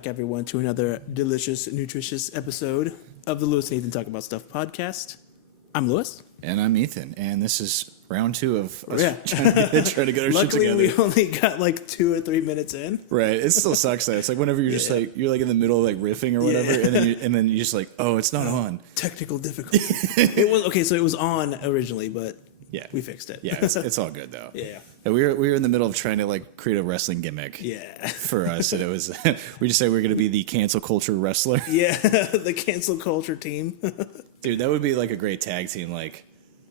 back, everyone, to another delicious, nutritious episode of the Lewis and Ethan Talk About Stuff podcast. I'm Lewis. And I'm Ethan. And this is round 2 of us trying to get our Luckily, shit together. we only got like 2 or 3 minutes in. Right. It still sucks though. It's like whenever you're just like, you're like in the middle of like riffing or whatever, and then you're just like, oh, it's not on. Technical difficulty. It was okay, so it was on originally, but yeah, we fixed it. Yeah, it's all good though. Yeah. And we were in the middle of trying to like create a wrestling gimmick. Yeah. For us, and it was we just said we we're going to be the cancel culture wrestler. Yeah, the cancel culture team. Dude, that would be like a great tag team. Like,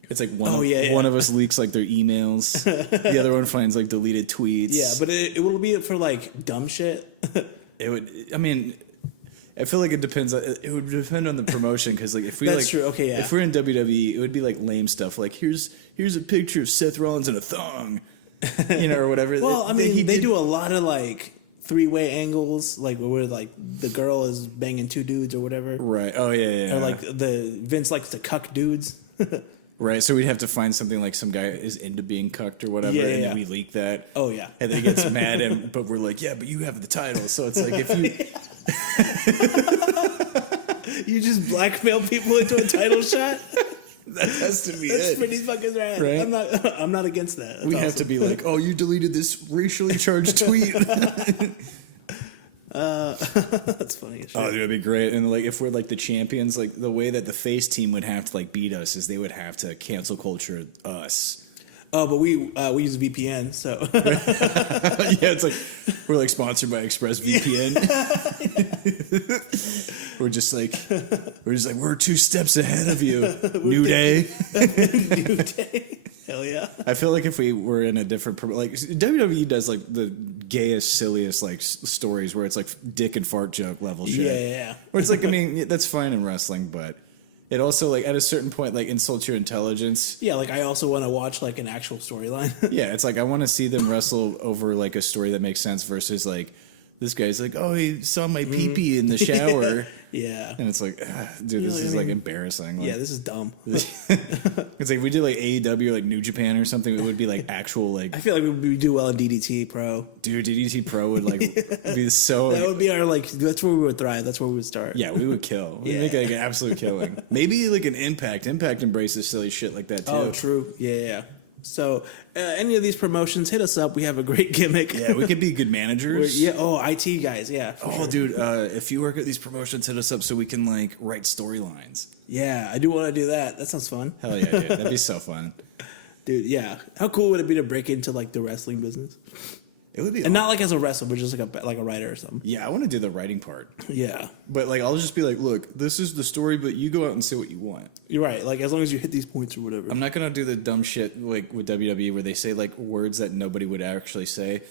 it's like one of us leaks like their emails, the other one finds like deleted tweets. Yeah, but it will be for like dumb shit. It would. I mean, I feel like it depends. It would depend on the promotion because like if we That's true. Okay, yeah. If we're in WWE, it would be like lame stuff. Like here's a picture of Seth Rollins in a thong, or whatever. Well, I mean, they do a lot of like 3-way angles, like where like the girl is banging 2 dudes or whatever. Right. Oh yeah. Or like the Vince likes to cuck dudes. Right. So we'd have to find something like some guy is into being cucked or whatever, and then we leak that. Oh yeah. And then he gets mad, but we're like, yeah, but you have the title, so it's like if you. You just blackmail people into a title shot. That has to be That's it. pretty fucking rad. Right? I'm not against that. That's we awesome. have to be like, oh, you deleted this racially charged tweet. That's funny. Oh, dude, that'd be great. And like, if we're like the champions, like the way that the face team would have to like beat us is they would have to cancel culture us. Oh, but we use VPN, so yeah, it's like we're like sponsored by ExpressVPN. we're 2 steps ahead of you. New Day. New Day. Hell yeah. I feel like if we were in a different like WWE does like the gayest, silliest like stories where it's like dick and fart joke level shit. Yeah. Where it's like, I mean, that's fine in wrestling, but it also like at a certain point like insults your intelligence. Yeah, like I also want to watch like an actual storyline. Yeah, it's like I want to see them wrestle over like a story that makes sense versus like this guy's like, oh, he saw my pee-pee in the shower. Yeah. And it's like, dude, this is like embarrassing. Like, yeah, this is dumb. It's like if we did like AEW or like New Japan or something, it would be like actual like. I feel like we do well in DDT Pro. Dude, DDT Pro would like be so. That would be our like. That's where we would thrive. That's where we would start. Yeah, we would kill. We'd make like an absolute killing. Maybe like an Impact. Impact embraces silly shit like that too. Oh, true. Yeah. So, any of these promotions, hit us up. We have a great gimmick. Yeah, we could be good managers. IT guys. Yeah. Sure. Dude, if you work at these promotions, hit us up so we can like write storylines. Yeah, I do want to do that. That sounds fun. Hell yeah, dude. That'd be so fun. Dude, yeah. How cool would it be to break into like the wrestling business? It would be, and not like as a wrestler, but just like a writer or something. Yeah, I want to do the writing part. Yeah, but like I'll just be like, look, this is the story, but you go out and say what you want. You're right. Like as long as you hit these points or whatever. I'm not gonna do the dumb shit like with WWE where they say like words that nobody would actually say.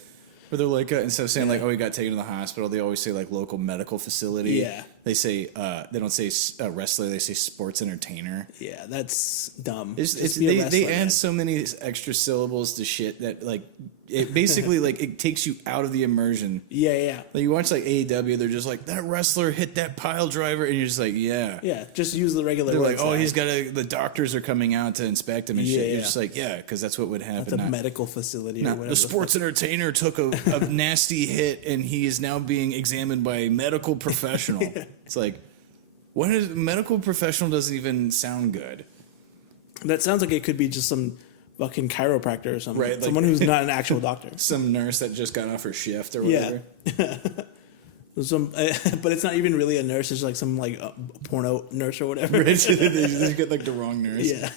Where they're like instead of saying like, oh, he got taken to the hospital, they always say like local medical facility. Yeah, they say they don't say wrestler, they say sports entertainer. Yeah, that's dumb. They add so many extra syllables to shit that like. It basically like it takes you out of the immersion. Yeah. Like you watch like AEW, they're just like that wrestler hit that pile driver, and you're just like, yeah. Just use the regular. They're like, oh, he's got the doctors are coming out to inspect him and shit. You're just like, yeah, because that's what would happen. At the medical facility or whatever. The sports entertainer took a nasty hit, and he is now being examined by a medical professional. Yeah. It's like, what is medical professional doesn't even sound good. That sounds like it could be just some fucking chiropractor or something. Right, someone who's not an actual doctor. Some nurse that just got off her shift or whatever. Yeah. But it's not even really a nurse. It's like some like porno nurse or whatever. They just get like the wrong nurse. Yeah.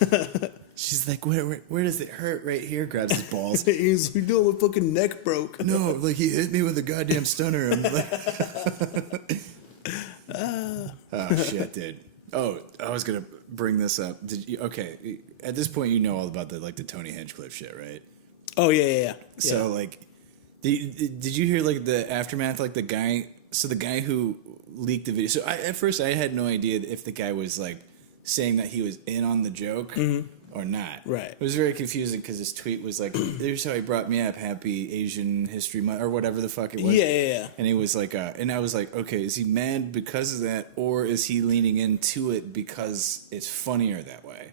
She's like, where does it hurt? Right here. Grabs his balls. He's doing my fucking neck broke. No, like he hit me with a goddamn stunner. I'm like, oh shit, dude. Oh, I was gonna bring this up. Okay, at this point, you know all about the Tony Hinchcliffe shit, right? Oh yeah. So like, did you hear like the aftermath? Like the guy who leaked the video. So at first I had no idea if the guy was like saying that he was in on the joke or not. Right. It was very confusing because his tweet was like, "Here's how he brought me up. Happy Asian History Month," or whatever the fuck it was. Yeah. And he was like, and I was like, okay, is he mad because of that, or is he leaning into it because it's funnier that way?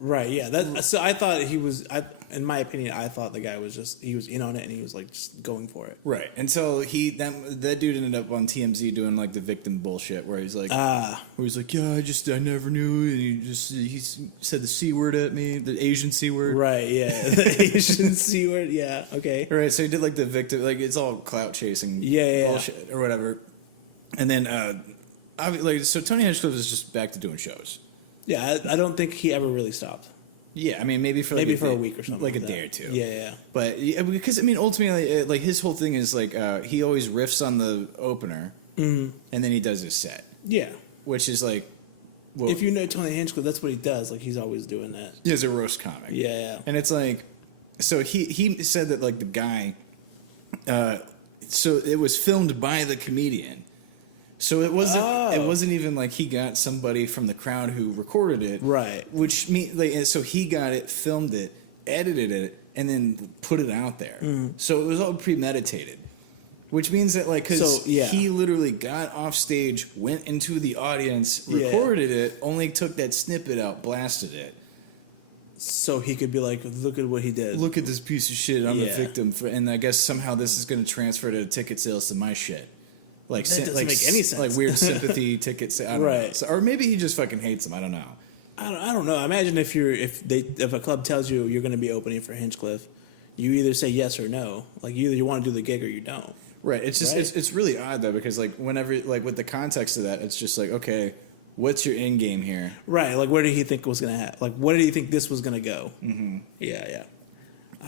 Right. Yeah. So I thought he was. in my opinion, I thought the guy was in on it and he was like just going for it. Right. Until that dude ended up on TMZ doing like the victim bullshit where he's like, yeah, I never knew. And he said the C word at me, the Asian C word. Right. Yeah. The Asian C word. Yeah. Okay. Right. So he did like the victim, like it's all clout chasing. Bullshit or whatever. And then, so Tony Hinchcliffe is just back to doing shows. Yeah. I don't think he ever really stopped. Yeah, I mean, maybe for a week or something, like a day or two. Yeah. But because I mean, ultimately, like his whole thing is like he always riffs on the opener, and then he does his set. Yeah, which is like, well, if you know Tony Hinchcliffe, that's what he does. Like he's always doing that. He's a roast comic. Yeah, and it's like, so he said that like the guy, so it was filmed by the comedian. So it wasn't even like he got somebody from the crowd who recorded it, right? Which so he got it, filmed it, edited it, and then put it out there. So it was all premeditated, which means that like he literally got off stage, went into the audience, recorded it, only took that snippet out, blasted it, so he could be like, look at what he did. Look at this piece of shit. I'm a victim and I guess somehow this is going to transfer to ticket sales to my shit. Like that doesn't make any sense. Like weird sympathy tickets. I don't know. So, or maybe he just fucking hates him. I don't know. I don't know. Imagine if a club tells you you're going to be opening for Hinchcliffe, you either say yes or no. Like you want to do the gig or you don't. Right. It's just it's really odd though because like whenever like with the context of that, it's just like okay, what's your end game here? Right. Like where did he think it was going to happen? Like where did he think this was going to go? Mm-hmm. Yeah.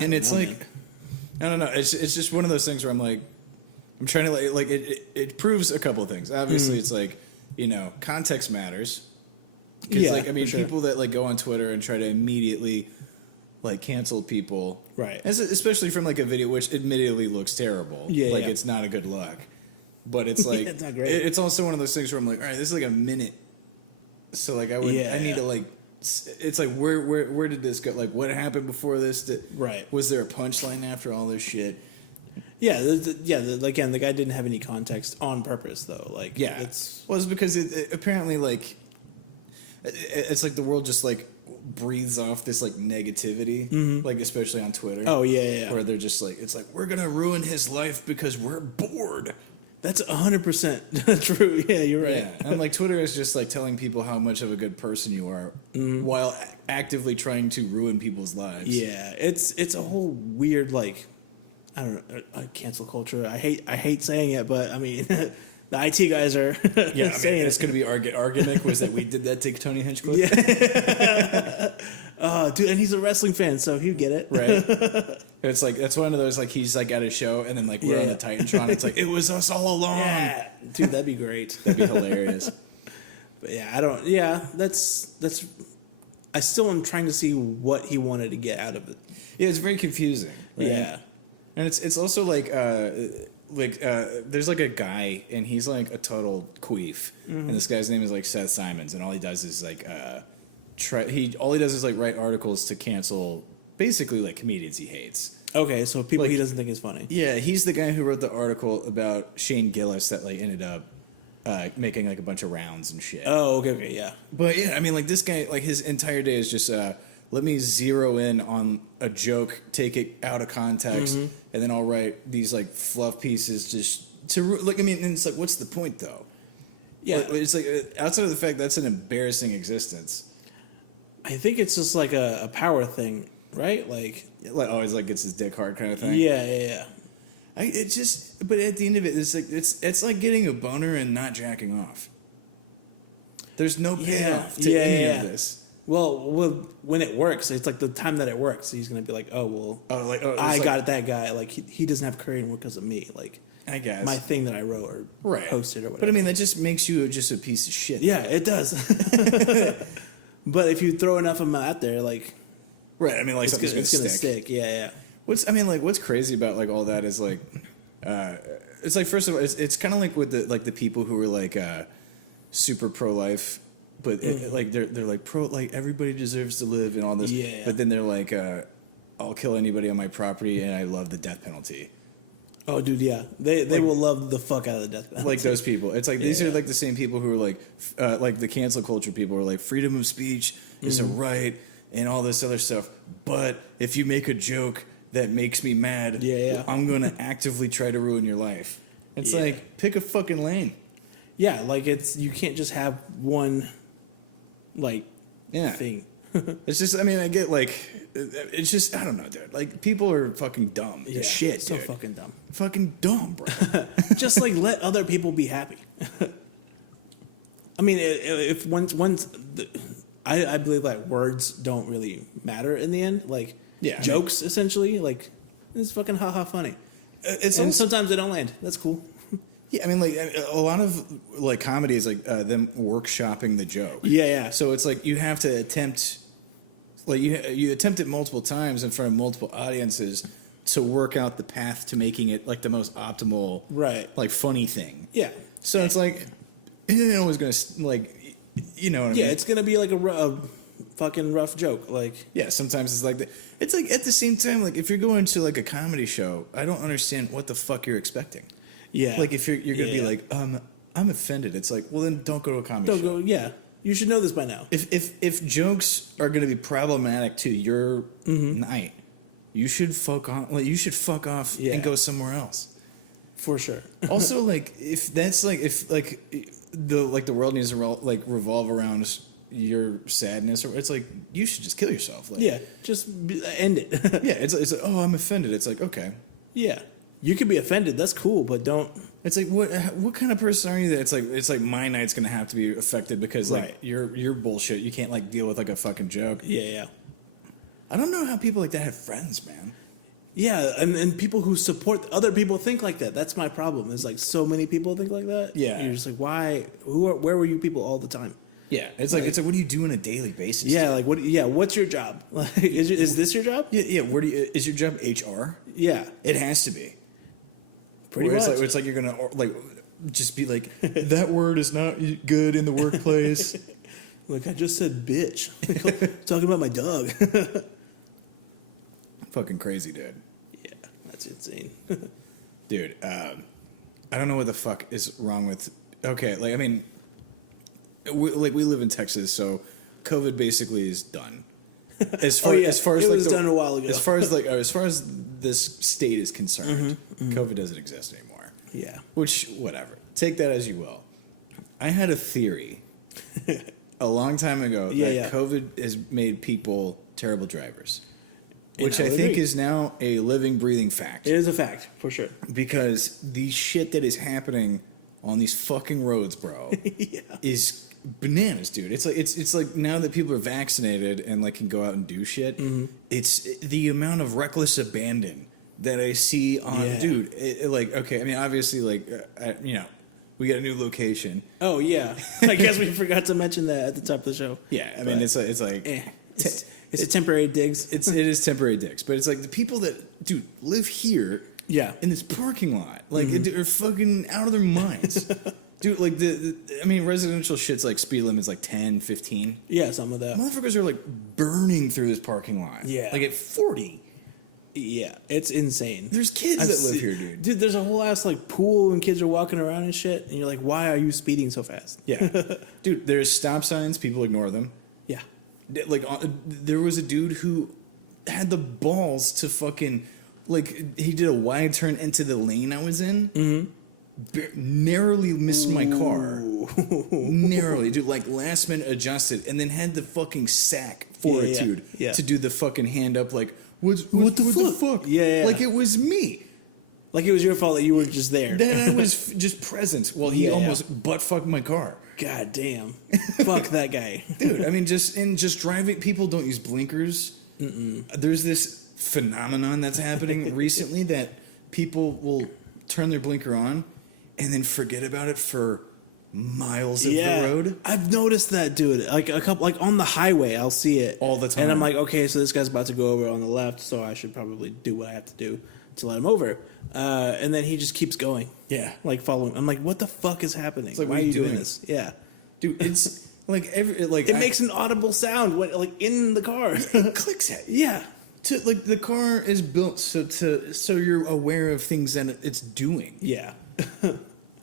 And it's like, man. I don't know. It's just one of those things where I'm like. I'm trying to like it proves a couple of things. Obviously, it's like context matters. Because like I mean, people that like go on Twitter and try to immediately like cancel people, right? Especially from like a video which admittedly looks terrible. Like it's not a good look, but it's like it's not great. It's also one of those things where I'm like, all right, this is like a minute, so like I need to like. It's like where did this go? Like what happened before this? Was there a punchline after all this shit? Yeah, again, the guy didn't have any context on purpose, though. Like, it's because it apparently like it's like the world just like breathes off this like negativity, like especially on Twitter. Oh yeah, where they're just like it's like we're gonna ruin his life because we're bored. That's 100% true. Yeah, you're right. Yeah, and like Twitter is just like telling people how much of a good person you are, while actively trying to ruin people's lives. Yeah, it's a whole weird like. I don't know, cancel culture. I hate saying it, but I mean, the IT guys are saying it's going to be our gimmick was that we did that to Tony Hinchcliffe. Yeah. Dude, and he's a wrestling fan, so he'd get it. Right. It's like, that's one of those, like, he's like at a show and then like we're on the Titantron. It's like, it was us all along. Yeah. Dude, that'd be great. That'd be hilarious. But that's, I still am trying to see what he wanted to get out of it. Yeah, it's very confusing. Right? Yeah. And it's also like there's like a guy and he's like a total queef, and this guy's name is like Seth Simons, and all he does is like write articles to cancel basically like comedians he hates. Okay, so people he doesn't think is funny. Yeah, he's the guy who wrote the article about Shane Gillis that like ended up making like a bunch of rounds and shit. Oh, okay, yeah. But yeah, I mean like this guy like his entire day is just let me zero in on a joke, take it out of context, and then I'll write these like fluff pieces just to like. I mean, and it's like, what's the point though? Yeah, it's like outside of the fact that's an embarrassing existence. I think it's just like a power thing, right? Like always like gets his dick hard kind of thing. Yeah. But at the end of it, it's like getting a boner and not jacking off. There's no payoff to any of this. Well, when it works, it's like the time that it works. He's gonna be like, I got that guy. Like he doesn't have career anymore because of me. Like I guess my thing that I wrote or posted or whatever. But I mean, that just makes you just a piece of shit. Yeah, it does. But if you throw enough of them out there, like right, I mean, like it's gonna stick. Yeah. What's crazy about like all that is like, it's like first of all, it's kind of like with the people who are like super pro life. But like they're like pro, like everybody deserves to live and all this. Yeah. But then they're like, I'll kill anybody on my property, and I love the death penalty. Oh, dude, yeah, they will love the fuck out of the death penalty. Like those people. It's like these are like the same people who are like the cancel culture people are like freedom of speech is a right, and all this other stuff. But if you make a joke that makes me mad, I'm going to actively try to ruin your life. It's like, pick a fucking lane. Yeah, like you can't just have one, like, thing. It's just, I mean, I get like, it's just, I don't know, dude. Like, people are fucking dumb. Yeah, shit, so dude. fucking dumb. Fucking dumb, bro. Just like let other people be happy. I mean, if once I believe that words don't really matter in the end. Like, jokes essentially, like, it's fucking haha funny. And sometimes they don't land. That's cool. Yeah, I mean, like, a lot of, like, comedy is, like, them workshopping the joke. Yeah. So it's, like, you have to attempt, like, you attempt it multiple times in front of multiple audiences to work out the path to making it, like, the most optimal, like, funny thing. Yeah. So it's, like, it ain't always going to, like, you know what I mean? Yeah, it's going to be, like, a fucking rough joke. Like, yeah, sometimes it's like that. It's, like, at the same time, like, if you're going to, like, a comedy show, I don't understand what the fuck you're expecting. Yeah. Like, if you're going to be like, I'm offended. It's like, well, then don't go to a comedy show. Don't go, yeah. You should know this by now. If jokes are going to be problematic to your night, you should fuck off. Like, you should fuck off and go somewhere else. For sure. Also, like, if that's like, if like the world needs to revolve around your sadness, or it's like, you should just kill yourself. Like, yeah. Just end it. Yeah. It's like, oh, I'm offended. It's like, okay. Yeah. You can be offended. That's cool, but don't. It's like, what kind of person are you that it's like my night's gonna have to be affected because like you're bullshit. You can't like deal with like a fucking joke. Yeah. I don't know how people like that have friends, man. Yeah, and people who support other people think like that. That's my problem. There's like so many people think like that. Yeah, you're just like, why? Where were you people all the time? Yeah, it's like what do you do on a daily basis? Yeah, like what? Yeah, what's your job? Like, is this your job? Yeah. Where do you? Is your job HR? Yeah, it has to be. Pretty much. It's like you're gonna like just be like, that word is not good in the workplace. Like, I just said bitch. Talking about my dog. Fucking crazy, dude. Yeah, that's insane. Dude, I don't know what the fuck is wrong with. Okay, like, I mean, we live in Texas, so COVID basically is done. As far as it was done a while ago. As far as this state is concerned, COVID doesn't exist anymore. Yeah. Which, whatever. Take that as you will. I had a theory a long time ago that COVID has made people terrible drivers, which I think is now a living, breathing fact. It is a fact, for sure. Because the shit that is happening on these fucking roads, bro, is bananas, dude. It's like now that people are vaccinated and like can go out and do shit, it's the amount of reckless abandon that I see on, dude. Like, okay, I mean, obviously, like, you know, we got a new location. Oh yeah, I guess we forgot to mention that at the top of the show. Yeah, I mean, it's like it's a temporary digs. It is temporary digs, but it's like the people that, dude, live here, in this parking lot, like, are fucking out of their minds. Dude, like, I mean, residential shit's like speed limit's like 10, 15. Yeah, some of that. Motherfuckers are like burning through this parking lot. Yeah. Like at 40. Yeah, it's insane. There's kids that live here, dude. Dude, there's a whole ass like pool and kids are walking around and shit. And you're like, why are you speeding so fast? Yeah. Dude, there's stop signs. People ignore them. Yeah. Like, there was a dude who had the balls to fucking, like, he did a wide turn into the lane I was in. Narrowly missed my car. Narrowly, dude. Like, last minute adjusted, and then had the fucking sack fortitude to do the fucking hand up, like, what the fuck? Yeah. Like, it was me. Like, it was your fault that you were just there. Then I was just present while he almost butt fucked my car. God damn. Fuck that guy. Dude, I mean, just driving. People don't use blinkers. There's this phenomenon that's happening recently that people will turn their blinker on and then forget about it for miles of the road. I've noticed that, dude. Like a couple, like on the highway, I'll see it all the time, and I'm like, okay, so this guy's about to go over on the left, so I should probably do what I have to do to let him over. And then he just keeps going. Yeah, like following. I'm like, what the fuck is happening? Like, why are you doing this? Yeah, dude, it's like it makes an audible sound when like in the car. It clicks at you. Yeah. Like, the car is built so you're aware of things that it's doing. Yeah.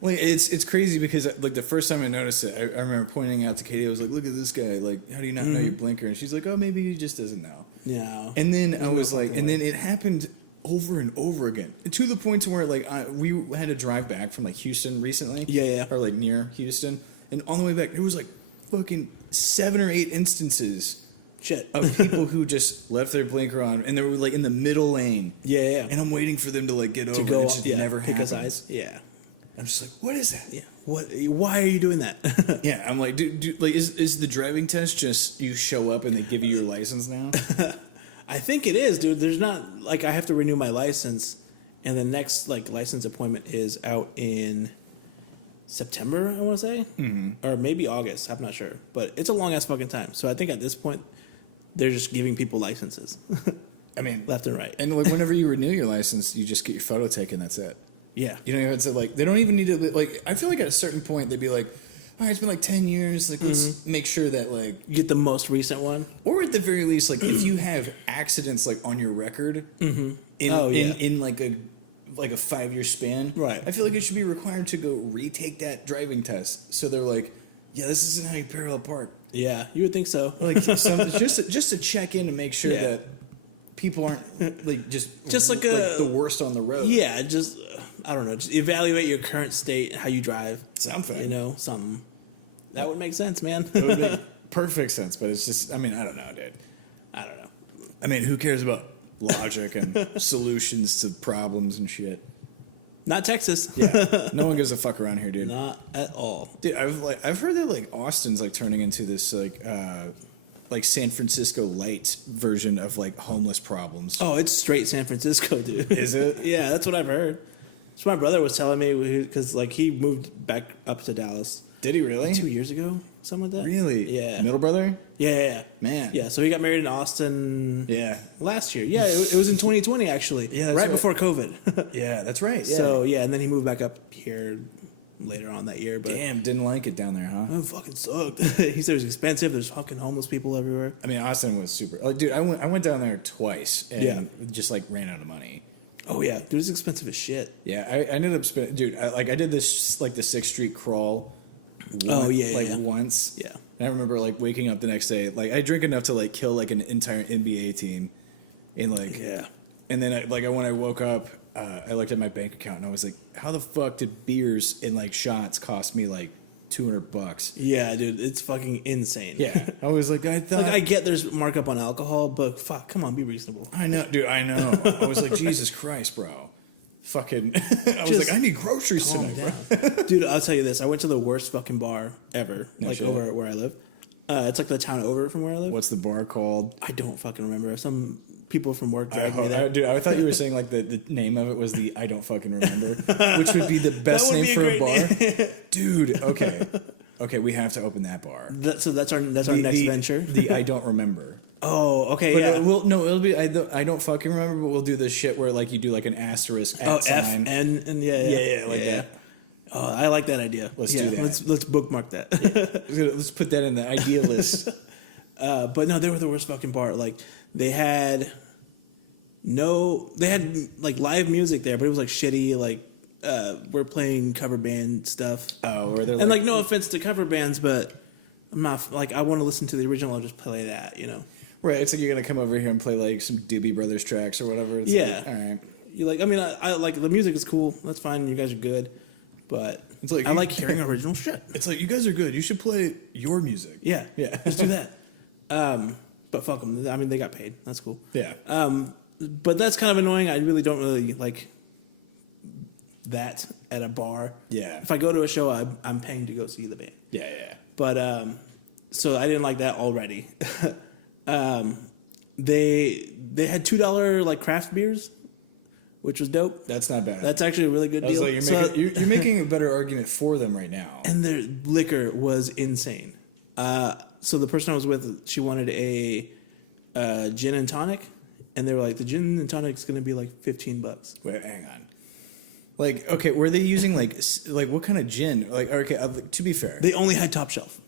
Like it's crazy because like the first time I noticed it, I remember pointing out to Katie. I was like, "Look at this guy! Like, how do you not know your blinker?" And she's like, "Oh, maybe he just doesn't know." Yeah. And then I was like, and then it happened over and over again to the point to where like we had to drive back from like Houston recently. Yeah. Or like near Houston, and on the way back, there was like fucking 7 or 8 instances. Shit. Of people who just left their blinker on and they were like in the middle lane. Yeah. And I'm waiting for them to like get over. Go and it just never pick happens. his eyes. Yeah. I'm just like, what is that? Yeah. What? Why are you doing that? Yeah. I'm like, dude, like, is the driving test just you show up and they give you your license now? I think it is, dude. There's not like I have to renew my license, and the next like license appointment is out in September. I want to say, or maybe August. I'm not sure, but it's a long ass fucking time. So I think at this point, they're just giving people licenses. I mean, left and right. And like whenever you renew your license, you just get your photo taken. That's it. Yeah. You don't even have to like. They don't even need to like. I feel like at a certain point they'd be like, all right, it's been like 10 years. Like, let's make sure that like you get the most recent one, or at the very least, like if you have accidents like on your record in like a 5-year span, right? I feel like it should be required to go retake that driving test. So they're like, yeah, this isn't how you parallel park. Yeah, you would think so. Like just to check in and make sure that people aren't like just like the worst on the road. Yeah, just I don't know. Just evaluate your current state, how you drive. Something, you know, something that would make sense, man. It would make perfect sense, but it's just. I mean, I don't know, dude. I don't know. I mean, who cares about logic and solutions to problems and shit? Not Texas. Yeah, no one gives a fuck around here, dude. Not at all, dude. I've heard that like Austin's like turning into this like San Francisco light version of like homeless problems. Oh, it's straight San Francisco, dude. Is it? Yeah, that's what I've heard. So my brother was telling me because like he moved back up to Dallas. Did he really? 2 years ago, something like that. Really? Yeah. Middle brother? Yeah. Man. Yeah. So he got married in Austin. Yeah. Last year. Yeah, it was in 2020 actually. Yeah, right before COVID. Yeah, that's right. Yeah. So yeah, and then he moved back up here later on that year. But damn, didn't like it down there, huh? It fucking sucked. He said it was expensive. There's fucking homeless people everywhere. I mean, Austin was super. Like, dude, I went down there twice and just like ran out of money. Oh yeah, dude, it's expensive as shit. Yeah, I ended up spending. Dude, I did this like the 6th Street crawl. Once. Yeah. And I remember like waking up the next day, like I drink enough to like kill like an entire NBA team, and like and then when I woke up, I looked at my bank account and I was like, how the fuck did beers and like shots cost me like $200? Yeah, dude, it's fucking insane. Yeah, I was like, I thought, like I get there's markup on alcohol, but fuck, come on, be reasonable. I know, dude, I know. I was like, Jesus Christ, bro. Fucking, I was like, I need groceries tonight, bro. Dude, I'll tell you this. I went to the worst fucking bar ever, shit. over where I live. It's like the town over from where I live. What's the bar called? I don't fucking remember. Some people from work dragged me there. Dude, I thought you were saying like the name of it was the I don't fucking remember, which would be the best name for a bar. Dude, okay, we have to open that bar. So that's our next venture. The I don't remember. Oh, okay, but yeah. It'll be I don't fucking remember, but we'll do this shit where like you do like an asterisk at sign. F N and yeah, like that. Oh, I like that idea. Let's do that. Let's bookmark that. Let's put that in the idea list. But no, they were the worst fucking bar. Like they had like live music there, but it was like shitty. Like we're playing cover band stuff. Oh, where they're and like no offense to cover bands, but I'm not like I want to listen to the original. I'll just play that, you know. Right, it's like you're gonna come over here and play like some Doobie Brothers tracks or whatever. It's like, all right. You like? I mean, I like the music is cool. That's fine. You guys are good, but it's like I like hearing original shit. It's like you guys are good. You should play your music. Yeah, let's do that. But fuck them. I mean, they got paid. That's cool. Yeah. But that's kind of annoying. I really don't really like that at a bar. Yeah. If I go to a show, I'm paying to go see the band. Yeah. But so I didn't like that already. They had $2 like craft beers, which was dope. That's not bad. That's actually a really good deal. Like you're making a better argument for them right now. And their liquor was insane. So the person I was with, she wanted a gin and tonic, and they were like, the gin and tonic is going to be like $15. Wait, hang on. Like, okay, were they using like what kind of gin? Like, okay, to be fair, they only had top shelf.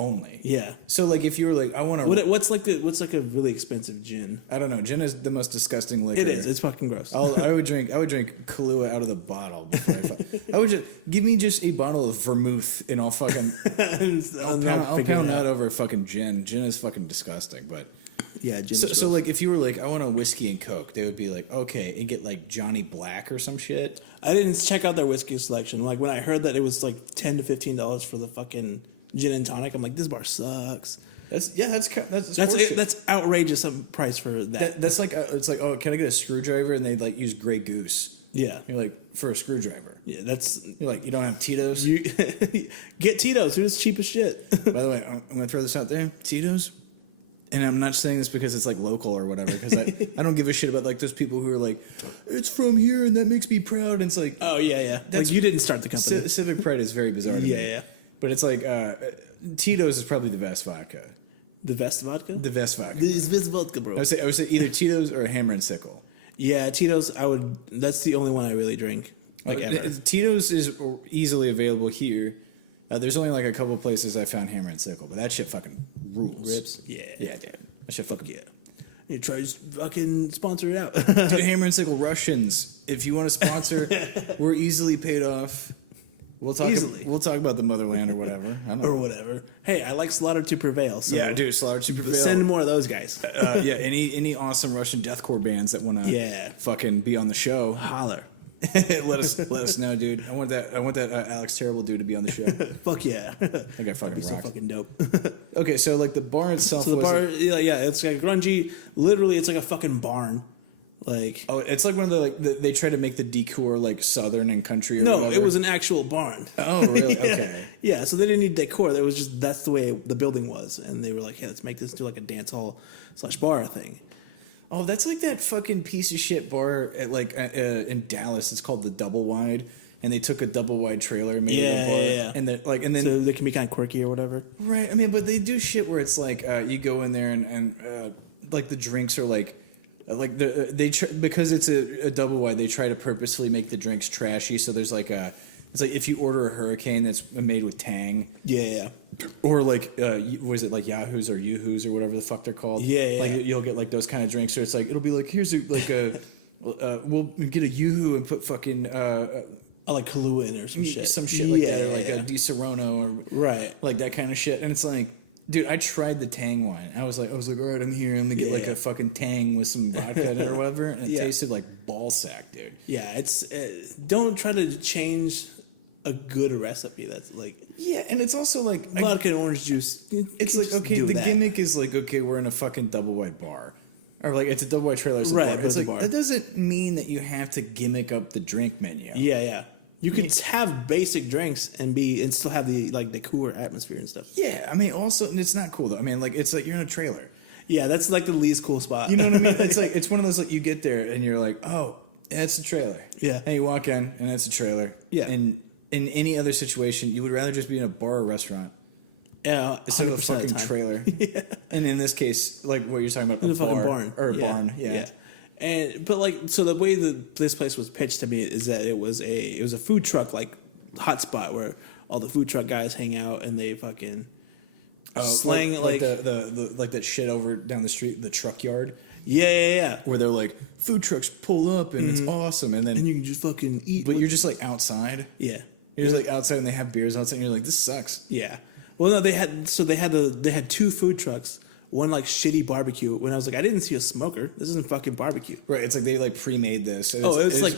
only. Yeah. So like if you were like, I want to. What's like a really expensive gin? I don't know. Gin is the most disgusting liquor. It is. It's fucking gross. I would drink Kahlua out of the bottle before I would just give me just a bottle of vermouth and I'll fucking I'll pound that over fucking gin. Gin is fucking disgusting, but yeah, gin. So like if you were like, I want a whiskey and Coke, they would be like, okay, and get like Johnny Black or some shit. I didn't check out their whiskey selection. Like when I heard that it was like $10 to $15 for the fucking gin and tonic, I'm like, this bar sucks. That's outrageous price for that. That's like it's like, oh, can I get a screwdriver? And they like use Grey Goose. Yeah, you're like, for a screwdriver. Yeah, you're like, you don't have Tito's. You get Tito's. It's cheap as shit. By the way, I'm gonna throw this out there. Tito's. And I'm not saying this because it's like local or whatever, because I don't give a shit about like those people who are like, it's from here and that makes me proud. And it's like, oh yeah. Like you didn't start the company. Civic pride is very bizarre to me. Yeah. But it's like Tito's is probably the best vodka. The best vodka? The best vodka. The best vodka, bro. I would say either Tito's or Hammer and Sickle. Yeah, Tito's. That's the only one I really drink. Like ever. Tito's is easily available here. There's only like a couple places I found Hammer and Sickle, but that shit fucking rules. Rips? Yeah. Yeah, dude. That shit fucking yeah. You try to fucking sponsor it out. Dude, Hammer and Sickle Russians. If you want to sponsor, we're easily paid off. We'll talk about the motherland or whatever. I don't know. Or whatever. Hey, I like Slaughter to Prevail. So yeah, dude, Slaughter to Prevail. Send more of those guys. Yeah, any awesome Russian deathcore bands that want to fucking be on the show, holler. let us know, dude. I want that Alex Terrible dude to be on the show. Fuck yeah, that guy fucking rocks. So fucking dope. Okay, so like the bar itself. So the bar, it's like grungy. Literally, it's like a fucking barn. Like it's like one of the they try to make the decor like southern and country. Or whatever. It was an actual barn. Oh really? Okay. Yeah, so they didn't need decor. It was just that's the way the building was, and they were like, hey, let's make this into like a dance hall / bar thing. Oh, that's like that fucking piece of shit bar at in Dallas. It's called the Double Wide, and they took a double wide trailer and made it a bar. Yeah. And then so they can be kind of quirky or whatever. Right. I mean, but they do shit where it's like you go in there and like the drinks are like because it's a double wide, they try to purposely make the drinks trashy. So there's like it's like if you order a Hurricane that's made with Tang. Yeah. Or like, was it like Yahoos or Yoo-Hoos or whatever the fuck they're called? Yeah. Like you'll get like those kind of drinks where it's like, it'll be like, here's we'll get a Yoo-Hoo and put fucking, like Kahlua in or some shit. Some shit like that, or like a Di Serono or right. Like that kind of shit. And it's like, dude, I tried the Tang wine. I was like, all right, I'm here. I'm gonna get like a fucking Tang with some vodka in it or whatever. And it tasted like ball sack, dude. Yeah, it's don't try to change a good recipe. That's like and it's also like vodka and orange juice. It's like okay, the gimmick is like okay, we're in a fucking double wide bar, or like it's a double wide trailer, right? Bar. It's like that doesn't mean that you have to gimmick up the drink menu. Yeah. You could have basic drinks and still have the like the cooler atmosphere and stuff. Yeah, I mean, also it's not cool though. I mean, like it's like you're in a trailer. Yeah, that's like the least cool spot. You know what I mean? It's like it's one of those like you get there and you're like, oh, it's a trailer. Yeah, and you walk in and it's a trailer. Yeah, and in any other situation, you would rather just be in a bar or restaurant. Yeah, instead of a fucking trailer. Yeah, and in this case, like what you're talking about, a fucking barn or a barn. Yeah. But like, so the way this place was pitched to me is that it was a food truck like hotspot where all the food truck guys hang out and they fucking slang like the like that shit over down the street, the truck yard. Yeah. Where they're like, food trucks pull up and it's awesome, and you can just fucking eat. But you're just like outside. Yeah, you're just like outside and they have beers outside, and you're like, this sucks. Yeah. Well, no, they had two food trucks. One like shitty barbecue. When I was like, I didn't see a smoker. This isn't fucking barbecue. Right. It's like they like pre-made this. It was like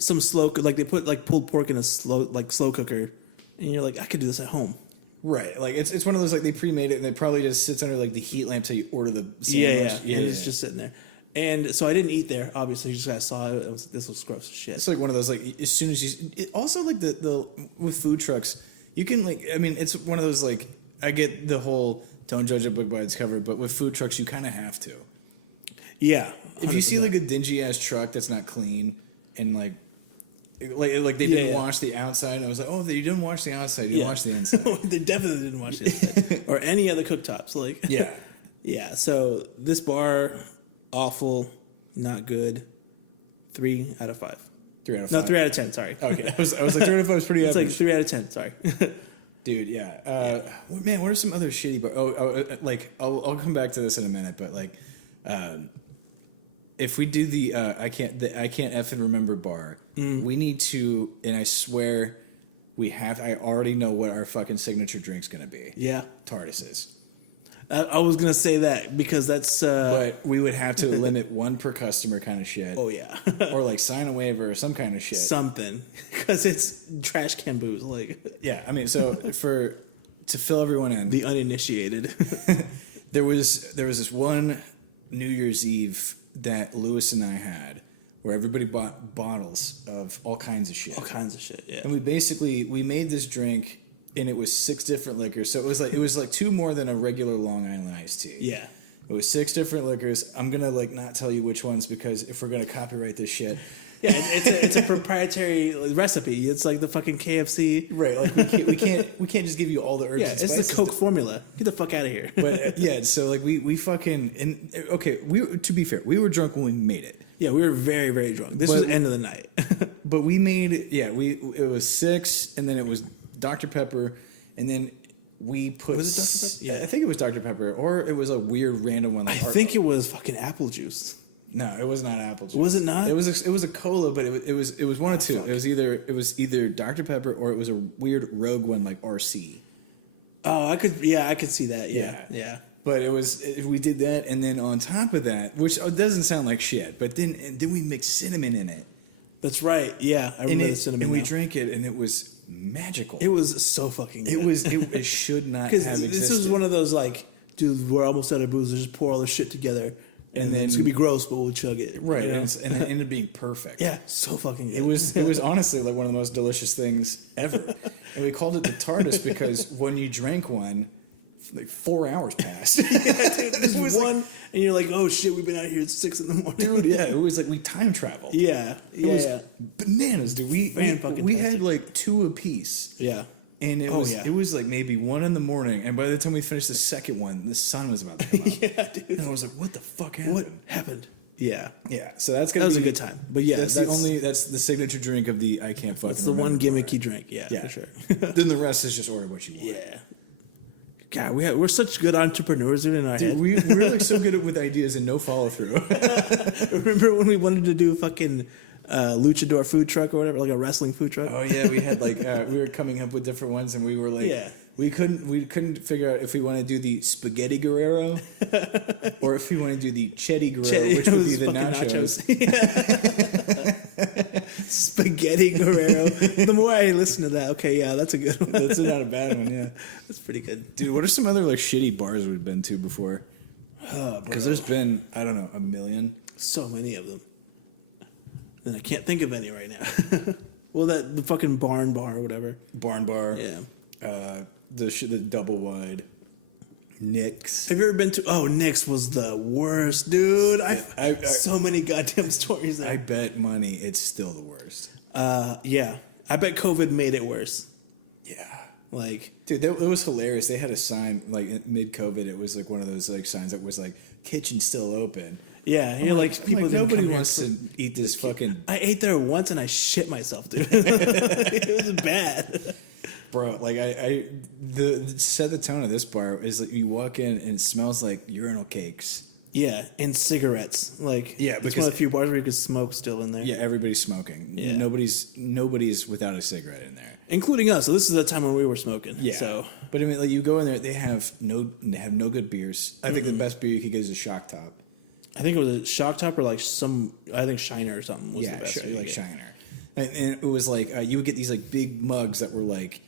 some like they put like pulled pork in a slow cooker, and you're like, I could do this at home. Right. Like it's one of those like they pre-made it and it probably just sits under like the heat lamp till you order the sandwich. Yeah. And it's just sitting there. And so I didn't eat there. Obviously, just I saw it. This was gross as shit. It's like one of those like as soon as you also like the with food trucks, you can like I mean it's one of those like I get the whole. Don't judge a book by its cover, but with food trucks, you kind of have to. Yeah. 100%. If you see like a dingy ass truck that's not clean and like they didn't wash the outside, I was like, oh, they didn't wash the outside, you didn't wash the inside. They definitely didn't wash the inside or any other cooktops. Like yeah. So this bar, awful, not good. 3 out of 5. 3 out of 5. No, 3 out of 10. Sorry. Okay, I was like 3 out of 5 is pretty. It's like 3 out of 10. Sorry. Dude, yeah. Man, what are some other shitty bars? Like I'll come back to this in a minute, but like, if we do the I can't effing remember bar, we need to, and I swear we have. I already know what our fucking signature drink's gonna be. Yeah, TARDISes. I was gonna say that because that's. But we would have to limit one per customer, kind of shit. Oh yeah, or like sign a waiver or some kind of shit. Something, because it's trash can booze. Like, yeah, I mean, so to fill everyone in, the uninitiated, there was this one New Year's Eve that Lewis and I had, where everybody bought bottles of all kinds of shit. All kinds of shit, yeah. And we made this drink. And it was 6 different liquors, so it was like 2 more than a regular Long Island iced tea. Yeah, it was 6 different liquors. I'm gonna like not tell you which ones because if we're gonna copyright this shit, yeah, it's a proprietary recipe. It's like the fucking KFC, right? Like we can't just give you all the herbs. Yeah, it's the Coke formula. Get the fuck out of here. But yeah, so like we fucking to be fair, we were drunk when we made it. Yeah, we were very very drunk. This was the end of the night. But we made it was 6, and then it was Dr. Pepper, and then we put... Was it Dr. Pepper? Yeah. I think it was Dr. Pepper, or it was a weird random one. Like I think it was fucking apple juice. No, it was not apple juice. Was it not? It was a cola, but it was one of two. Fuck. It was either Dr. Pepper or it was a weird rogue one like RC. Oh, I could see that. Yeah. But we did that, and then on top of that, which doesn't sound like shit, but then we mixed cinnamon in it. That's right. Yeah, I remember the cinnamon. And we drank it, and it was magical. It was so fucking good. It should not have existed. This was one of those like, dude, we're almost out of booze. Let's just pour all this shit together, and then it's gonna be gross, but we'll chug it. Right, and it ended up being perfect. Yeah, so fucking good. It was honestly like one of the most delicious things ever. And we called it the TARDIS because when you drank one, like 4 hours passed. Yeah, dude, this was one, like, and you're like, oh shit, we've been out here at 6 a.m. Dude, yeah, it was like we time traveled. Yeah, it was bananas, dude. We had like 2 apiece. Yeah. And it was like maybe 1 a.m, and by the time we finished the second one, the sun was about to come up. Yeah, dude. And I was like, what the fuck happened? What happened? Yeah. Yeah. So that was a good time. But yeah, that's the signature drink of the I can't fucking That's the one gimmicky drink. Yeah, for sure. Then the rest is just order what you want. Yeah. God, we're such good entrepreneurs in our head. We're like so good with ideas and no follow through. Remember when we wanted to do fucking luchador food truck or whatever, like a wrestling food truck? Oh yeah, we had like we were coming up with different ones, and we were like, we couldn't figure out if we want to do the spaghetti Guerrero or if we want to do the Chetty Guerrero, which would be the nachos. Spaghetti Guerrero. The more I listen to that, okay, yeah, that's a good one. That's not a bad one. Yeah, that's pretty good, dude. What are some other like shitty bars we've been to before? Because there's been, I don't know, a million. So many of them, and I can't think of any right now. Well, the fucking barn bar or whatever. Barn bar. Yeah. The double wide. Nick's. Have you ever been to? Oh, Nick's was the worst, dude. I so many goddamn stories there. I bet money it's still the worst. Yeah. I bet COVID made it worse. Yeah. Like, dude, it was hilarious. They had a sign like mid COVID. It was like one of those like signs that was like kitchen still open. Yeah, you're like people. Nobody wants to eat this fucking. I ate there once and I shit myself, dude. It was bad. Bro, like set the tone of this bar is like you walk in and it smells like urinal cakes. Yeah, and cigarettes. Like, yeah, it's one of the few bars where you can smoke still in there. Yeah, everybody's smoking. Yeah. Nobody's without a cigarette in there, including us. So this is the time when we were smoking. Yeah. So, but I mean, like you go in there, they have no good beers. I think the best beer you could get is a Shock Top. I think it was a Shock Top or like I think Shiner or something was the best. Like Shiner, and it was like you would get these like big mugs that were like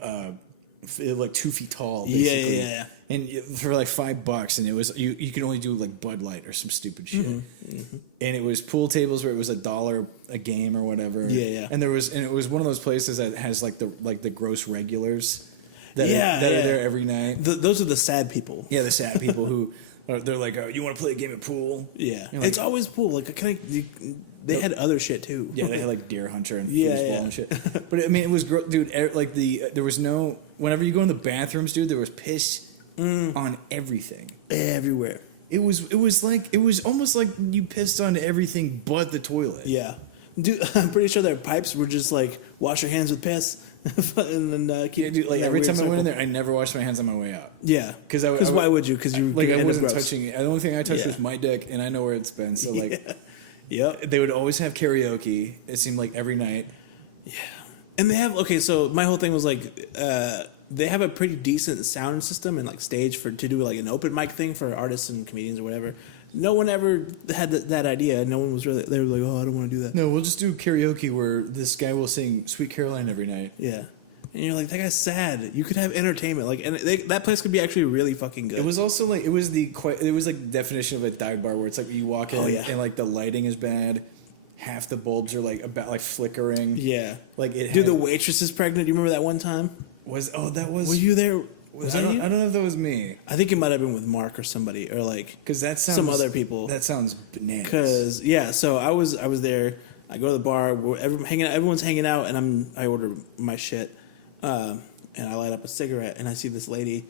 2 feet tall, basically. Yeah. And for like $5, and it was you could only do like Bud Light or some stupid shit. Mm-hmm. And it was pool tables where it was $1 a game or whatever. Yeah. And it was one of those places that has like the gross regulars that are there every night. Those are the sad people. Yeah, the sad people who they're like, oh, you want to play a game of pool? Yeah, like, it's always pool. Like, they had other shit too. Yeah, they had like Deer Hunter and foosball and shit. But I mean, it was dude. Like there was no. Whenever you go in the bathrooms, dude, there was piss on everything, everywhere. It was almost like you pissed on everything but the toilet. Yeah, Dude, I'm pretty sure their pipes were just like wash your hands with piss, and then keep. Dude, like every time I went in there, I never washed my hands on my way out. Yeah, because why would you? Because you like I wasn't touching it. The only thing I touched was my dick, and I know where it's been. So like, they would always have karaoke. It seemed like every night. Yeah, and they have So my whole thing was like, they have a pretty decent sound system and like stage to do like an open mic thing for artists and comedians or whatever. No one ever had that idea. No one was really. They were like, "Oh, I don't want to do that." No, we'll just do karaoke where this guy will sing "Sweet Caroline" every night. Yeah, and you're like, that guy's sad. You could have entertainment, like, and that place could be actually really fucking good. It was also like it was like the definition of a dive bar where it's like you walk in and like the lighting is bad, half the bulbs are like about like flickering. Yeah, like it. Dude, the waitress is pregnant. Do you remember that one time? Were you there? I don't know if that was me. I think it might have been with Mark or somebody, or like because that sounds some other people. That sounds bananas. Because so I was there. I go to the bar. Everyone's hanging out, and I order my shit, and I light up a cigarette, and I see this lady.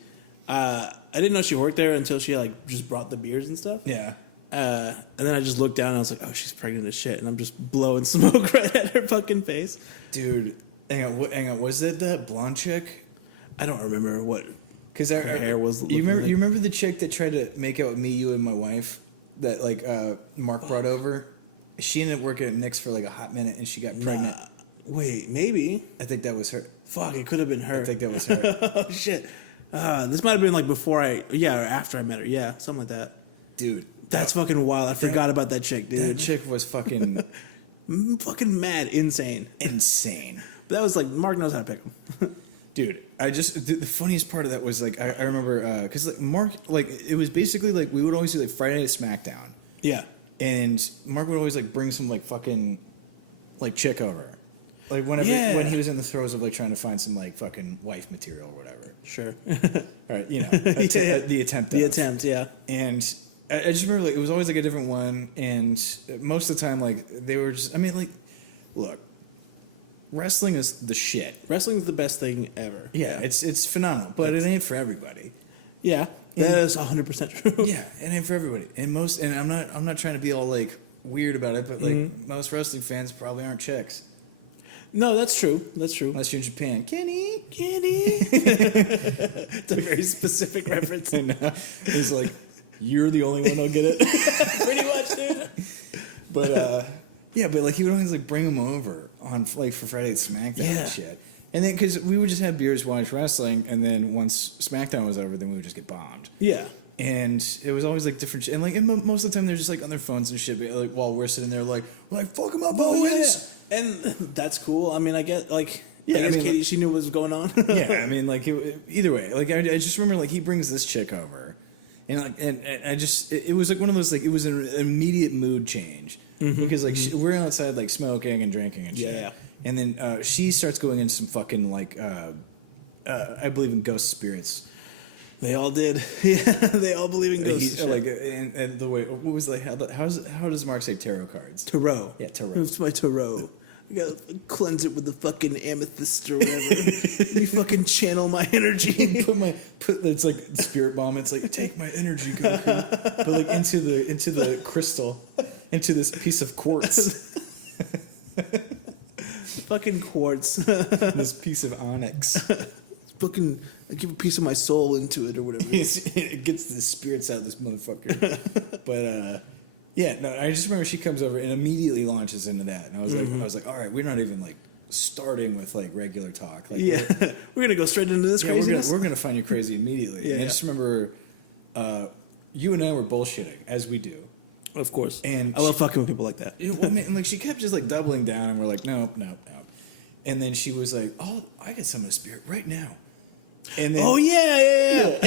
I didn't know she worked there until she like just brought the beers and stuff. Yeah. And then I just looked down, and I was like, "Oh, she's pregnant as shit," and I'm just blowing smoke right at her fucking face. Dude, hang on. Was it that blonde chick? I don't remember what. Because her hair was. You remember the chick that tried to make out with me, you, and my wife that like Mark brought over? She ended up working at Nick's for like a hot minute, and she got pregnant. Wait, maybe. I think that was her. Fuck, it could have been her. I think that was her. Oh shit. This might have been like before or after I met her. Yeah, something like that. Dude, that's fucking wild. I forgot about that chick, dude. That chick was fucking fucking mad, insane. But that was like Mark knows how to pick them. Dude, the funniest part of that was like I remember because like Mark, like it was basically like we would always do like Friday Night SmackDown. Yeah. And Mark would always like bring some like fucking like chick over, like when he was in the throes of like trying to find some like fucking wife material or whatever. Sure. All right, you know, the attempt. The attempt, yeah. And I just remember like it was always like a different one, and most of the time like they were just. I mean, like, look. Wrestling is the shit. Wrestling is the best thing ever. Yeah, it's phenomenal, but it ain't for everybody. Yeah, that is 100% true. Yeah, it ain't for everybody. And I'm not trying to be all like weird about it, but like most wrestling fans probably aren't chicks. No, that's true. That's true. Unless you're in Japan. Kenny. It's a very specific reference. I know. It's like, you're the only one that'll get it. Pretty much, dude. But yeah, but like he would always like bring them over on like for Friday SmackDown and shit. And then because we would just have beers, watch wrestling, and then once SmackDown was over, then we would just get bombed. Yeah. And it was always like different shit. And like most of the time they're just like on their phones and shit. But like while we're sitting there like fuck him up, Owens. Yeah. And that's cool. I mean, I get like. Yeah, I guess Katie, she knew what was going on. Yeah, I mean, like either way, like I just remember like he brings this chick over, and like and I just it was like one of those like it was an immediate mood change because like we're outside like smoking and drinking and shit. Yeah. And then she starts going into some fucking like I believe in ghost spirits. They all did. Yeah, they all believe in ghosts. Like and the way what was like how does Mark say tarot cards? Tarot. Yeah, tarot. It's my tarot. I gotta cleanse it with the fucking amethyst or whatever. Let me fucking channel my energy. It's like spirit bomb. It's like take my energy, Goku, but like into the crystal, into this piece of quartz. Fucking quartz. This piece of onyx. Fucking, I give a piece of my soul into it or whatever. It gets the spirits out of this motherfucker. But yeah, no, I just remember she comes over and immediately launches into that, and I was like, all right, we're not even like starting with like regular talk. Like, yeah, we're gonna go straight into this craziness. We're gonna find you crazy immediately. Yeah, and I just remember, you and I were bullshitting as we do. Of course, and I love fucking with people like that. Well, man, like she kept just like doubling down, and we're like, nope. And then she was like, oh, I get some of the spirit right now. And then, yeah.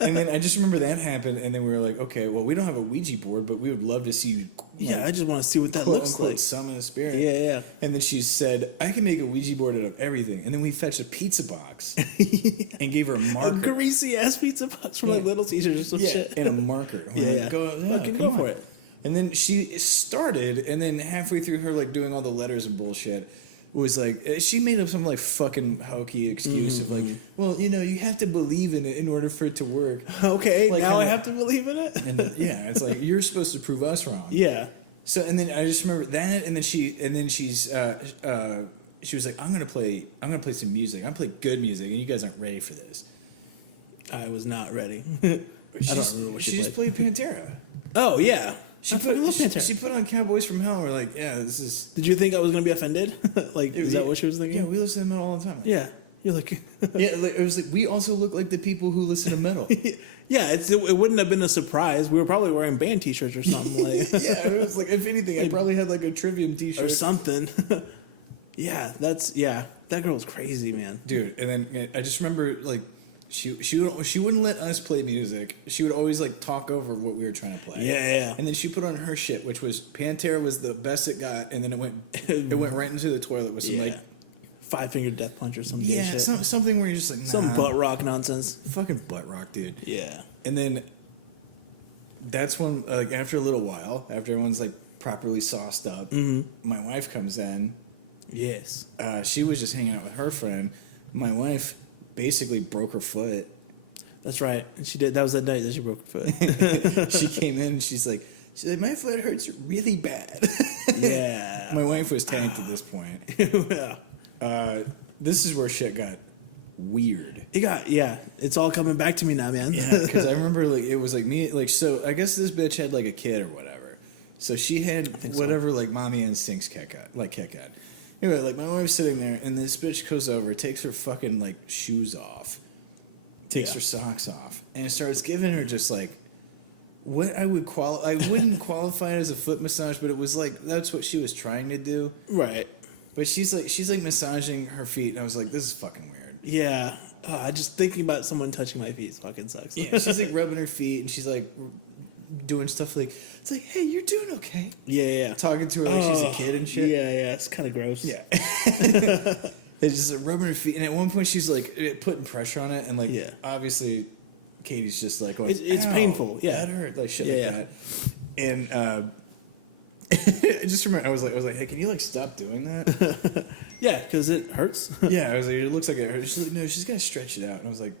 And then I just remember that happened, and then we were like, okay, well, we don't have a Ouija board, but we would love to see you. I just want to see what that looks like. Summon the spirit. Yeah. And then she said, I can make a Ouija board out of everything. And then we fetched a pizza box and gave her a marker. A greasy ass pizza box from like Little Caesars or some shit. And a marker. Go for it. And then she started, and then halfway through her like doing all the letters and bullshit, was like she made up some like fucking hokey excuse of like, well, you know, you have to believe in it in order for it to work. Okay, like, now I have to believe in it. And it's like you're supposed to prove us wrong. Yeah. So and then I just remember that, and then she was like, I'm gonna play some music. I'm gonna play good music, and you guys aren't ready for this. I was not ready. I don't remember what she just played Pantera. Oh yeah. She put on Cowboys from Hell. We're like, yeah, this is. Did you think I was gonna be offended? Like, is that what she was thinking? Yeah, we listen to metal all the time. Yeah, you're like. Yeah, like, it was like we also look like the people who listen to metal. Yeah, it wouldn't have been a surprise. We were probably wearing band T-shirts or something like. Yeah, it was like if anything, I probably had like a Trivium T-shirt or something. Yeah, that girl's crazy, man, dude. And then I just remember like. She wouldn't let us play music. She would always like talk over what we were trying to play. Yeah. And then she put on her shit, which was Pantera was the best it got, and then it went right into the toilet with some like 5-Finger Death Punch or something. Yeah, something where you're just like nah. Some butt rock nonsense. Fucking butt rock, dude. Yeah. And then that's when like after a little while, after everyone's like properly sauced up, my wife comes in. Yes. She was just hanging out with her friend. My wife basically broke her foot. That's right. And she did. That was that night that she broke her foot. She came in and she's like, my foot hurts really bad. Yeah. My wife was tanked at this point. Yeah. This is where shit got weird. It's all coming back to me now, man. Yeah, because I remember like it was like me, like, so I guess this bitch had like a kid or whatever. So she had whatever like mommy instincts kick out. Anyway, like my wife's sitting there, and this bitch goes over, takes her fucking like shoes off, takes her socks off, and starts giving her just like what I wouldn't qualify it as a foot massage, but it was like that's what she was trying to do, right? But she's like massaging her feet, and I was like, this is fucking weird. Yeah, just thinking about someone touching my feet fucking sucks. Yeah, she's like rubbing her feet, and she's like doing stuff like, it's like, hey, you're doing okay. Yeah. Talking to her like she's a kid and shit. Yeah, it's kind of gross. Yeah. It's just like rubbing her feet, and at one point she's like putting pressure on it, and like obviously Katie's just like going, it's painful. Yeah, that hurt, like shit like that. And I just remember I was like, hey, can you like stop doing that? Yeah, because it hurts. Yeah, I was like, it looks like it hurts. She's like, no, she's gonna stretch it out, and I was like,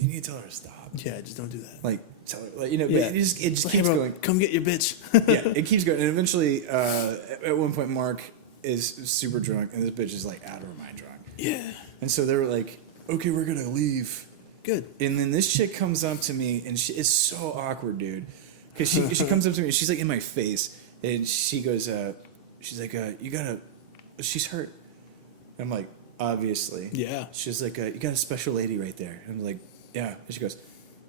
you need to tell her to stop. Yeah, just don't do that. Like, tell her, like, you know, but it just keeps going. Come get your bitch. Yeah, it keeps going, and eventually, at one point, Mark is super drunk, and this bitch is like out of her mind drunk. Yeah, and so they were like, okay, we're gonna leave. Good. And then this chick comes up to me, and it's so awkward, dude, because she comes up to me, and she's like in my face, and she goes, she's like, you gotta, she's hurt. And I'm like, obviously. Yeah. She's like, you got a special lady right there. And I'm like, yeah. And she goes,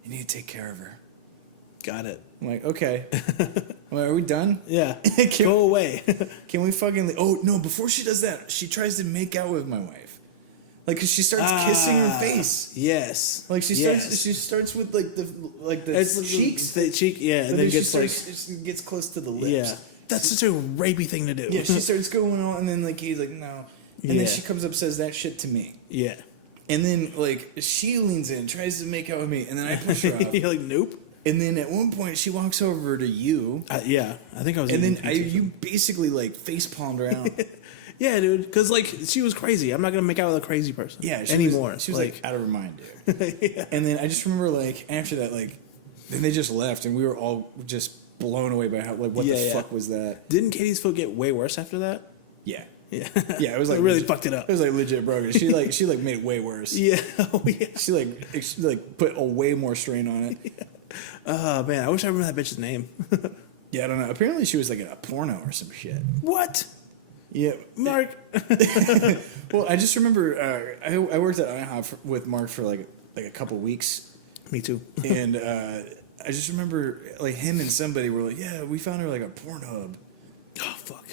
you need to take care of her. Got it. I'm like, okay. I'm like, are we done? Yeah. Go away. Can we fucking... Oh, no, before she does that, she tries to make out with my wife. Like, because she starts kissing her face. Yes. Like, she starts with, like, the cheeks. The cheek, yeah. And then gets close to the lips. Yeah. That's such a rapey thing to do. Yeah, she starts going on, and then, like, he's like, no. And then she comes up, says that shit to me. Yeah. And then, like, she leans in, tries to make out with me, and then I push her off. You're like, nope. And then at one point, she walks over to you. Yeah, I think I was. And then you basically, like, face palmed her out. Yeah, dude. Because, like, she was crazy. I'm not going to make out with a crazy person. Yeah, anymore. She was, like, out of her mind, dude. Yeah. And then I just remember, like, after that, like, then they just left, and we were all just blown away by how, like, what the fuck was that? Didn't Katie's foot get way worse after that? Yeah. Yeah, yeah, it was like it really fucked it up. It was like legit broken. She made it way worse. Yeah, oh yeah. She put a way more strain on it. Yeah. Oh man, I wish I remember that bitch's name. Yeah, I don't know. Apparently, she was like in a porno or some shit. What? Yeah, Mark. Well, I just remember I worked at IHOP with Mark for like a couple weeks. Me too. And I just remember like him and somebody were like, "Yeah, we found her like a Pornhub." Oh fuck.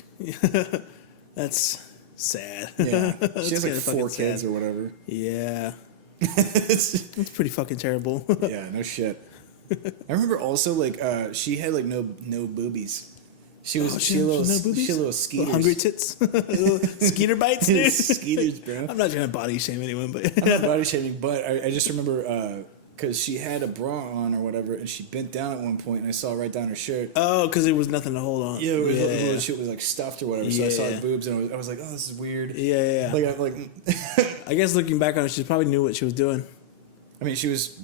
That's sad. Yeah, she has like 4 kids or whatever. Yeah, it's pretty fucking terrible. Yeah, no shit. I remember also like she had like no boobies. She had little skeeters. Little hungry tits. Little skeeter bites, dude. Skeeters, bro. I'm not trying to body shame anyone, but I'm not body shaming. But I just remember because she had a bra on or whatever, and she bent down at one point, and I saw right down her shirt. Oh, because there was nothing to hold on. Yeah, the shit was like stuffed or whatever. So I saw her boobs, and I was like, oh, this is weird. Yeah. Like I guess looking back on it, she probably knew what she was doing. I mean, she was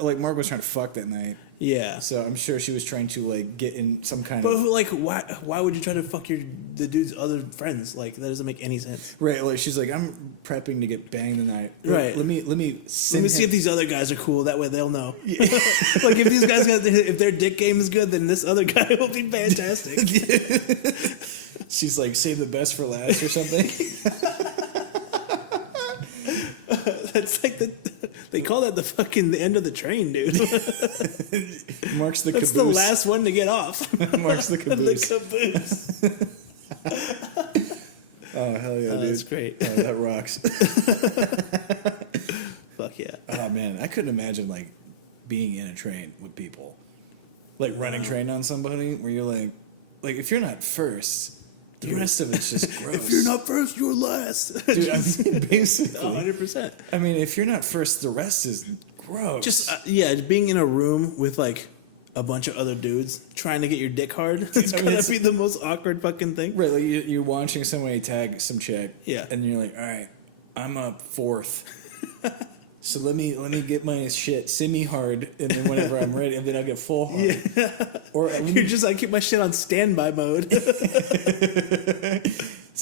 like Mark was trying to fuck that night. Yeah. So I'm sure she was trying to like get in some kind but of. But like, why would you try to fuck the dude's other friends? Like that doesn't make any sense. Right. Like she's like, I'm prepping to get banged tonight. Right. Let me see if these other guys are cool. That way they'll know. Yeah. Like if these guys if their dick game is good, then this other guy will be fantastic. She's like, save the best for last or something. That's like they call that the end of the train, dude. Marks the That's caboose. the last one to get off. Marks the caboose. The caboose. Oh, hell yeah, dude. That's great. Oh, that rocks. Fuck yeah. Oh, man. I couldn't imagine, like, being in a train with people. Like, running train on somebody where you're like, if you're not first, the rest of it's just gross. If you're not first, you're last. Dude, I mean, basically. 100%. I mean, if you're not first, the rest is gross. Just, being in a room with, like, a bunch of other dudes trying to get your dick hard. It's gonna be the most awkward fucking thing. Right, like you're watching somebody tag some chick. Yeah. And you're like, all right, I'm up fourth. So let me get my shit semi-hard, and then whenever I'm ready, and then I'll get full hard. Yeah. Or I keep my shit on standby mode. It's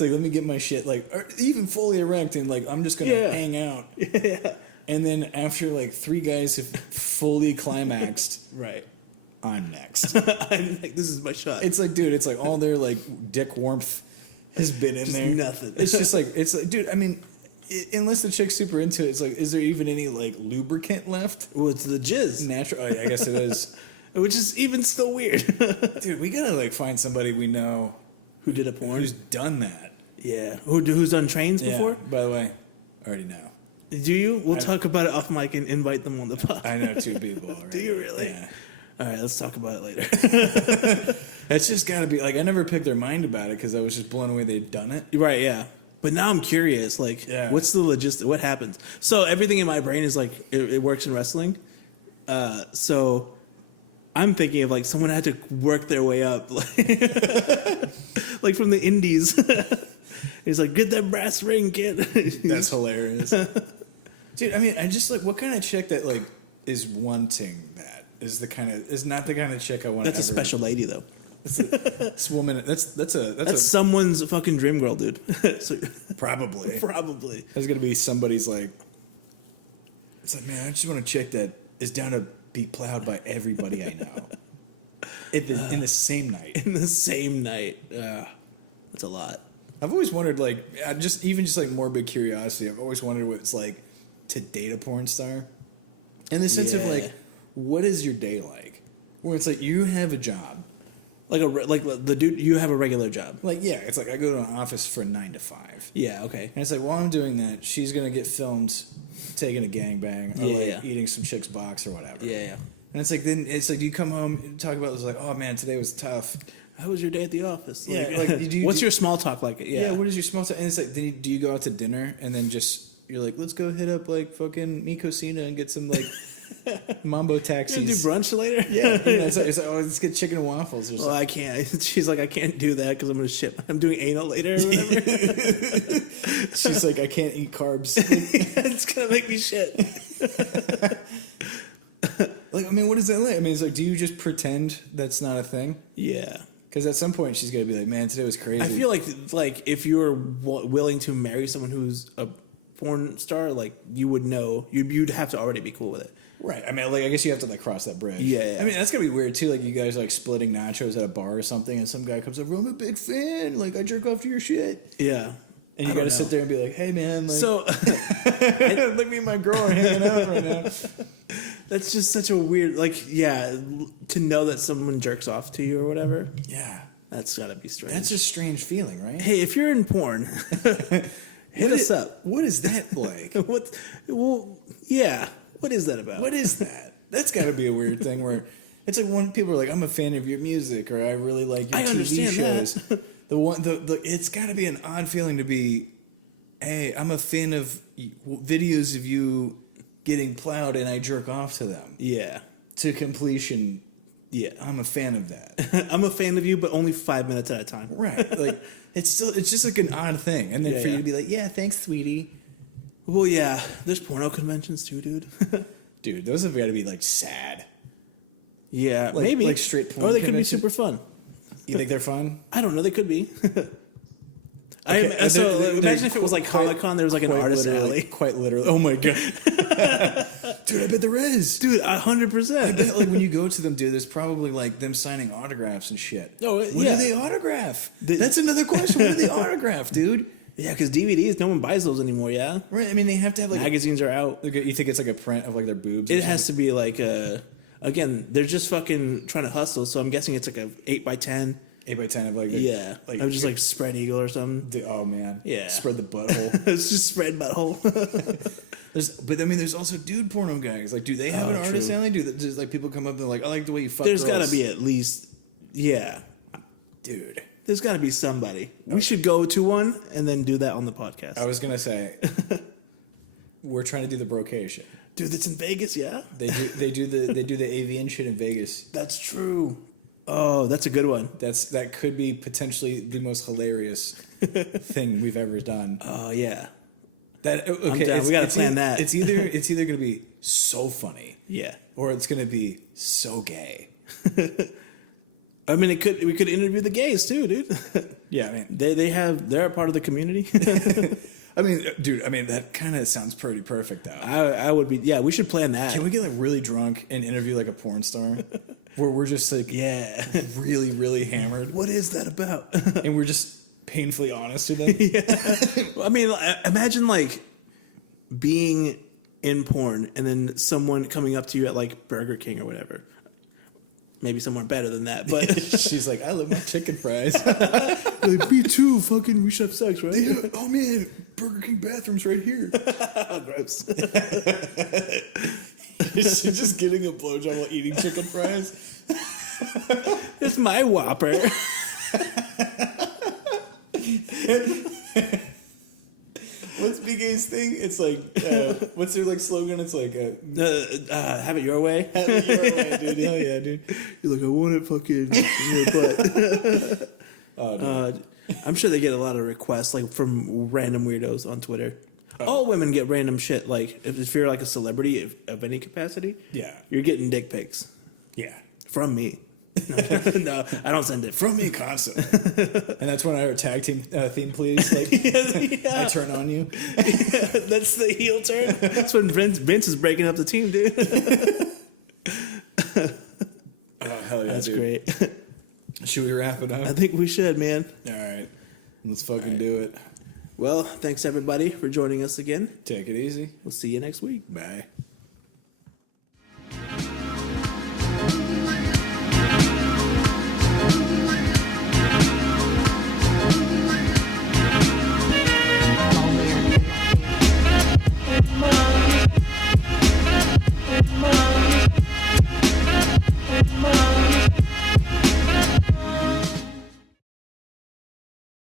like, let me get my shit, like, or even fully erect, and, like, I'm just going to hang out. Yeah. And then after, like, 3 guys have fully climaxed. Right. I'm next. I'm like, this is my shot. It's like, dude, it's like all their, like, dick warmth has been in just there. Nothing. It's just like, dude, I mean, unless the chick's super into it, it's like, is there even any, like, lubricant left? Well, it's the jizz. Natural. Oh, yeah, I guess it is. Which is even still weird. Dude, we gotta, like, find somebody we know who did a porn. Who's done that. Yeah. Who's done trains before? By the way, I already know. Do you? We'll talk about it off mic and invite them on the pod. I know 2 people already. Do you really? Yeah. All right, let's talk about it later. It's just got to be, like, I never picked their mind about it because I was just blown away they'd done it. Right, yeah. But now I'm curious, like, what's the logistic? What happens? So everything in my brain is like, it works in wrestling. So I'm thinking of, like, someone had to work their way up, like from the indies. He's like, get that brass ring, kid. That's hilarious. Dude, I mean, I just, like, what kind of chick that, like, is wanting that? Is not the kind of chick I want. That's a special lady, though. This woman. That's someone's fucking dream girl, dude. So, probably. There's gonna be somebody's like. It's like, man, I just want a chick that is down to be plowed by everybody I know. In the same night. In the same night. That's a lot. I've always wondered, like, just like morbid curiosity. I've always wondered what it's like to date a porn star, in the sense of, like, what is your day like? Where it's like you have a job, like the dude, you have a regular job. Like, yeah, it's like I go to an office for 9 to 5. Yeah, okay. And it's like, while I'm doing that, she's gonna get filmed taking a gangbang or eating some chick's box or whatever. Yeah. And it's like, then it's like, do you come home and talk about it? It's like, oh man, today was tough. How was your day at the office? What's your small talk like? Yeah, what is your small talk? And it's like, do you go out to dinner and then you're like, let's go hit up, like, fucking Mikosina and get some, like, mambo taxis. You do brunch later? Yeah. It's like, oh, let's get chicken and waffles or something. Well, I can't. She's like, I can't do that because I'm going to shit. I'm doing anal later or whatever. She's like, I can't eat carbs. It's going to make me shit. Like, I mean, what is that like? I mean, it's like, do you just pretend that's not a thing? Yeah. Because at some point she's going to be like, man, today was crazy. I feel like if you're willing to marry someone who's a porn star, like, you would know, you'd have to already be cool with it. Right. I mean, like, I guess you have to, like, cross that bridge. Yeah. I mean, that's gonna be weird too. Like, you guys, like, splitting nachos at a bar or something, and some guy comes over, I'm a big fan. Like, I jerk off to your shit. Yeah. And you gotta sit there and be like, hey man, like, so look, me and my girl are hanging out right now. That's just such a weird, like, yeah, to know that someone jerks off to you or whatever. Yeah. That's gotta be strange. That's a strange feeling, right? Hey, if you're in porn, hit us up. What is that like? What is that about? What is that? That's got to be a weird thing where it's like when people are like, I'm a fan of your music or I really like your TV shows. It's got to be an odd feeling to be, hey, I'm a fan of videos of you getting plowed and I jerk off to them. Yeah. To completion. Yeah. I'm a fan of that. I'm a fan of you, but only 5 minutes at a time. Right. Like, it's just like an odd thing. And then for you to be like, yeah, thanks, sweetie. Well, yeah, there's porno conventions too, dude. Dude, those have got to be, like, sad. Yeah, like, maybe like straight porn. Or they could be convention? super fun. You think they're fun? I don't know. They could be. Okay, Imagine if it was like Comic-Con, there was like an artist alley. Quite literally. Oh my god. Dude, I bet there is. Dude, 100%. I bet like when you go to them, dude, there's probably like them signing autographs and shit. Oh, what yeah. do they autograph? That's another question. What do they autograph, dude? Yeah, because DVDs, no one buys those anymore, yeah? Right, I mean, they have to have like... Magazines are out. You think it's like a print of like their boobs? It has to be like again, they're just fucking trying to hustle, so I'm guessing it's like a 8x10. 8x10 of like... Yeah. Like, I was just like spread eagle or something. Dude, oh, man. Yeah. Spread the butthole. It's just spread butthole. But I mean, there's also dude porno guys. Like, do they have an artist alley? Do just like people come up and they're like, I like the way you fuck There's girls. got to be at least, yeah. Dude. There's got to be somebody. We should go to one and then do that on the podcast. I was going to say, we're trying to do the brocation. Dude, it's in Vegas, yeah? They do the avian shit in Vegas. That's true. Oh, that's a good one. That could be potentially the most hilarious thing we've ever done. Oh, yeah. Okay, we got to plan that. It's either going to be so funny, yeah, or it's going to be so gay. I mean, we could interview the gays too, dude. Yeah, I mean, they're a part of the community. I mean, dude, that kind of sounds pretty perfect, though. I would be. Yeah, we should plan that. Can we get like really drunk and interview like a porn star, where we're just like, really, really hammered? What is that about? And we're just painfully honest to them. Yeah. I mean, imagine like being in porn and then someone coming up to you at like Burger King or whatever. Maybe somewhere better than that, but she's like, I love my chicken fries. Like, me too. Fucking, we should have sex, right? Yeah. Oh man, Burger King bathroom's right here. Gross. She's just getting a blowjob while eating chicken fries. It's my Whopper. What's Big A's thing? It's like, what's their like slogan? It's like, have it your way. have it your way, dude. Hell yeah, dude. You're like, I want it fucking in your butt. Oh, I'm sure they get a lot of requests like from random weirdos on Twitter. All women get random shit. Like if you're like a celebrity of any capacity, yeah, you're getting dick pics. Yeah, from me. No, I don't send it from me constantly. And that's when our tag team theme, please. Like, yeah. I turn on you. That's the heel turn. That's when Vince is breaking up the team, dude. Oh hell yeah, that's dude. Great. Should we wrap it up? I think we should, man. All right, let's fucking do it. Well, thanks everybody for joining us again. Take it easy. We'll see you next week. Bye.